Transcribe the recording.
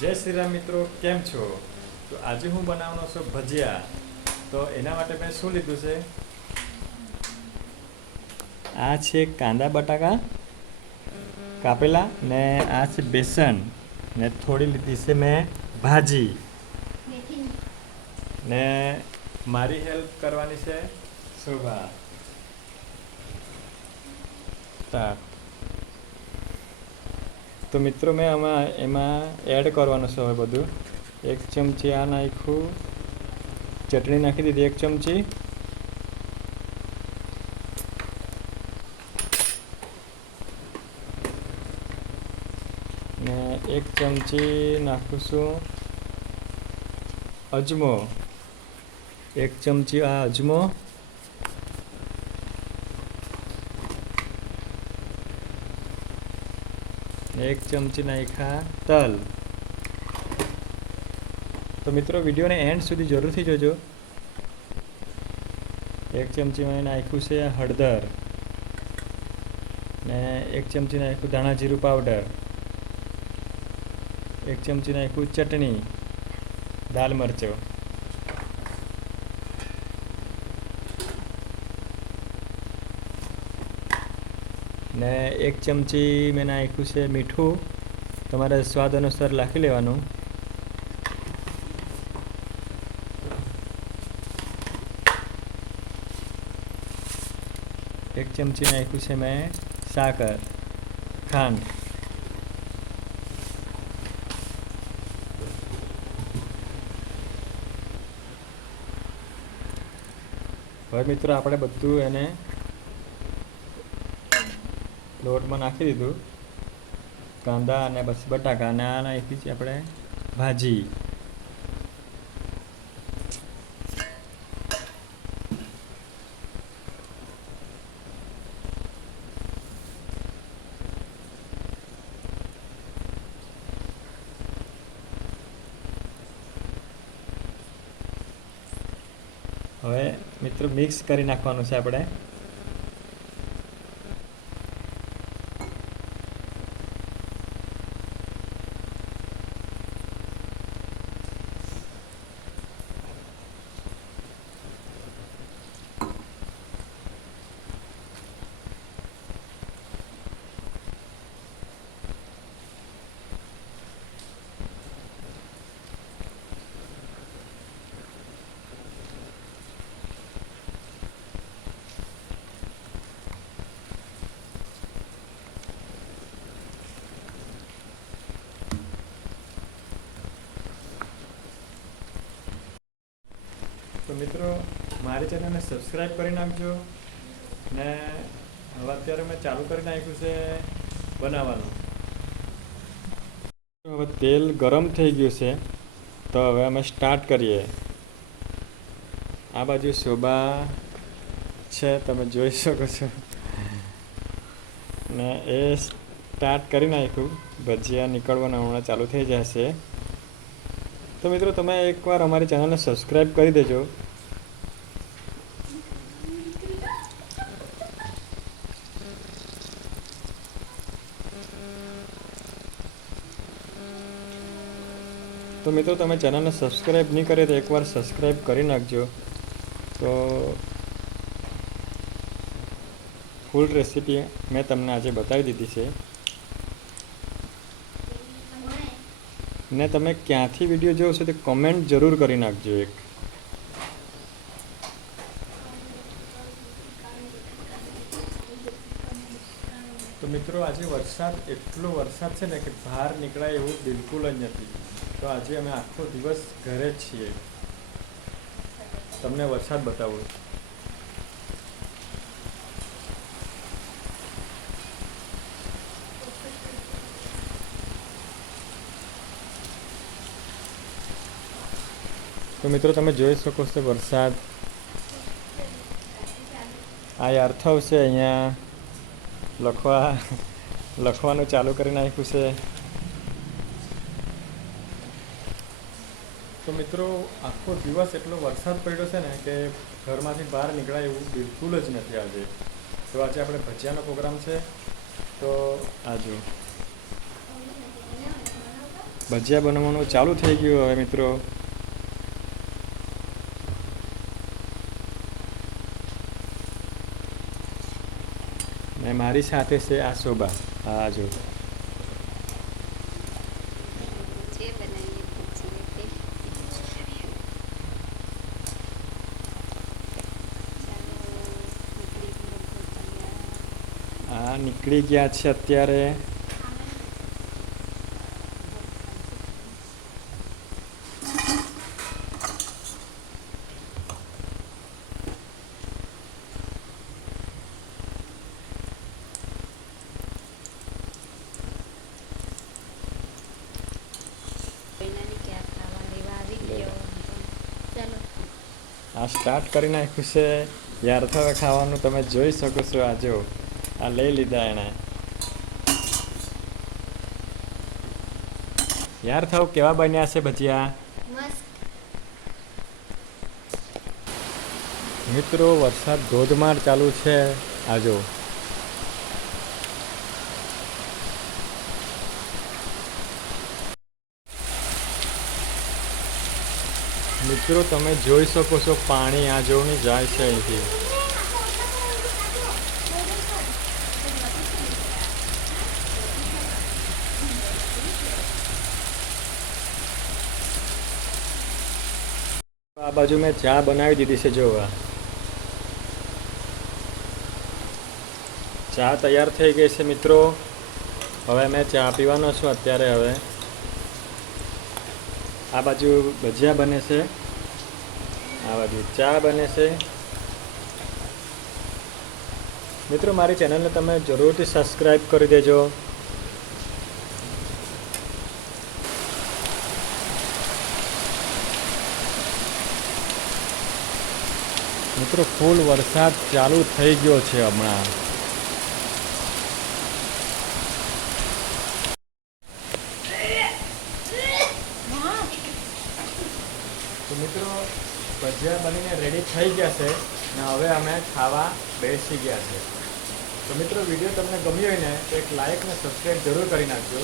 જય શ્રી રામ મિત્રો, કેમ છો? તો આજે હું બનાવવાનો છું ભજીયા. તો એના માટે મેં શું લીધું છે? આ છે કાંદા બટાકા કાપેલા, ને આ છે બેસન, ને થોડી લીધી છે મેં ભાજી, ને મારી હેલ્પ કરવાની છે શોભા. સ્ટાર્ટ. તો મિત્રો મેં એમાં એડ કરવાનું છે હવે બધું. 1 ચમચી આ નાખ્યું, ચટણી નાખી દીધી 1 ચમચી, ને 1 ચમચી નાખું છું અજમો, 1 ચમચી આ અજમો, ને 1 ચમચી નાખ્યા તલ. તો મિત્રો વિડીયોને એન્ડ સુધી જરૂરથી જોજો. 1 ચમચી મેં નાખ્યું છે હળદર, ને 1 ચમચી નાખ્યું ધાણા જીરું પાવડર, 1 ચમચી નાખ્યું ચટણી દાલ મરચો, ને 1 ચમચી મેં નાખ્યું છે મીઠું. તમારે સ્વાદ અનુસાર નાખી લેવાનું. એક ચમચી નાખ્યું છે મેં સાકર, ખાંડ. હવે મિત્રો આપણે બધું એને લોટમાં નાખી દીધું. કાંદા અને બસ બટાકા, અને આ નાખી છે આપણે ભાજી. હવે મિત્રો મિક્સ કરી નાખવાનું છે આપણે. તો મિત્રો મારી ચેનલને સબસ્ક્રાઈબ કરી નાખજો, ને હવે અત્યારે મેં ચાલુ કરી નાખ્યું છે બનાવવાનું. હવે તેલ ગરમ થઈ ગયું છે, તો હવે અમે સ્ટાર્ટ કરીએ. આ બાજુ શોભા છે, તમે જોઈ શકો છો, ને એ સ્ટાર્ટ કરી નાખ્યું. ભજીયા નીકળવાના હમણાં ચાલુ થઈ જશે. તો મિત્રો તમે એકવાર અમારી ચેનલને સબસ્ક્રાઈબ કરી દેજો. તો મિત્રો તમે ચેનલને સબસ્ક્રાઈબ નહીં કરે તો એકવાર સબસ્ક્રાઈબ કરી નાખજો. તો ફૂલ રેસીપી મેં તમને આજે બતાવી દીધી છે, ને તમે ક્યાંથી વિડીયો જોવો છો તે કમેન્ટ જરૂર કરી નાખજો એક. તો મિત્રો આજે એટલો વરસાદ છે ને કે બહાર નીકળાય એવું બિલકુલ જ નથી. તો આજે અમે આખો દિવસ ઘરે જ છીએ. તમને વરસાદ બતાવું. તો મિત્રો તમે જોઈ શકો છો વરસાદ. આ અર્થવ છે, અહીંયા લખવાનું ચાલુ કરી નાખ્યું છે. તો મિત્રો આખો દિવસ એટલો વરસાદ પડ્યો છે ને કે ઘરમાંથી બહાર નીકળાય એવું બિલકુલ જ નથી આજે. તો આજે આપણે ભજીયાનો પ્રોગ્રામ છે. તો આજો ભજીયા બનવાનું ચાલુ થઈ ગયું હવે મિત્રો. ને મારી સાથે છે આ શોભા. હા જો આ નીકળી ગયા છે અત્યારે. આ સ્ટાર્ટ કરી નાખ્યું છે યાર. હવે ખાવાનું તમે જોઈ શકો છો. આ જો આ લઈ લીધા એણે. યાર થાવ કેવા બન્યા છે ભજીયા મિત્રો? વરસાદ ધોધમાર ચાલુ છે. આ જો મિત્રો તમે જોઈ શકો છો પાણી આ જોની જાય છે અહીંથી. આ બાજુ મેં ચા બનાવી દીધી છે. જોવા ચા તૈયાર થઈ ગઈ છે મિત્રો. હવે મેં ચા પીવાનો છું અત્યારે. હવે આ બાજુ ભજીયા બને છે, આ બાજુ ચા બને છે. મિત્રો મારી ચેનલને તમે જરૂરથી સબસ્ક્રાઈબ કરી દેજો. મિત્રો ફૂલ વરસાદ ચાલુ થઈ ગયો છે હમણાં. તો મિત્રો ભજીયા બનીને રેડી થઈ ગયા છે ને હવે અમે ખાવા બેસી ગયા છે. તો મિત્રો વિડીયો તમને ગમ્યો હોય ને તો એક લાઈક ને સબસ્ક્રાઈબ જરૂર કરી નાખજો.